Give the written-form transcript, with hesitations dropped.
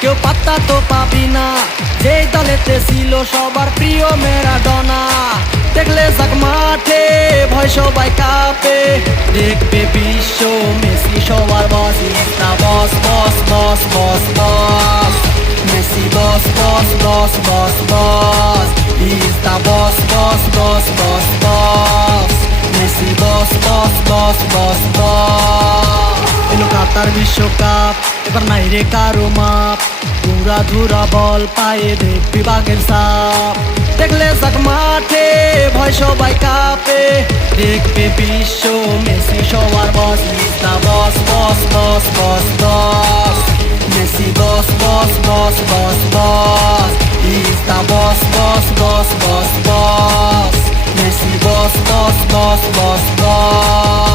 কেউ পাত্তা তো পাবি না, যেই দলেতে ছিল সবার প্রিয় ম্যারাডোনা। দেখলে যাক মাঠে ভয় সবাই কাঁপে, দেখবে বিশ্ব মেসি সবার boss. Is the boss boss boss boss boss, Messi boss boss boss boss boss. Is the boss boss boss boss boss, Messi boss boss boss boss boss. এলো কাতার বিশ্বকাপ, এবার নাই রে কারো মাপ, পুরা ধুরা বল পায়ে দেখবি বাঘের সাপ। দেখলে যাক মাঠে ভয় সবাই কাঁপে, দেখবে বিশ্ব মেসি সবার boss. Is the boss boss boss boss boss, Messi boss boss boss boss boss. Is the boss boss boss boss boss, Messi boss boss boss boss boss.